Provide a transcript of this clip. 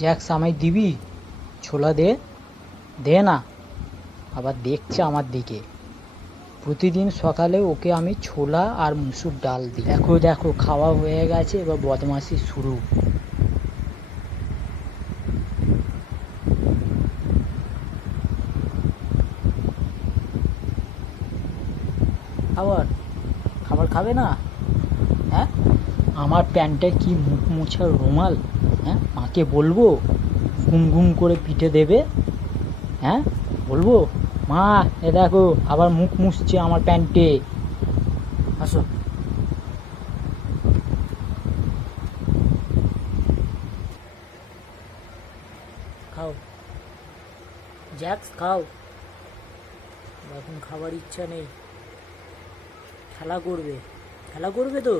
Jacks আমায় দিবি? ছোলা দে, দে না। আবার দেখছে আমার দিকে। প্রতিদিন সকালে ওকে আমি ছোলা আর মুসুর ডাল দিই। দেখো দেখো খাওয়া হয়ে গেছে, এবার বদমাশি শুরু। খাবার খাবার খাবে না? হ্যাঁ, আমার প্যান্টে কি মুখ মোছার রুমাল? হ্যাঁ, মাকে বলবো ঘুম ঘুম করে পিঠে দেবে? হ্যাঁ, বলবো মা এ দেখো আবার মুখ মুছছে আমার প্যান্টে। আসো। খাও জ্যাক্স, খাও। এখন খাবার ইচ্ছা নেই। খেলা করবে, খেলা করবে তো।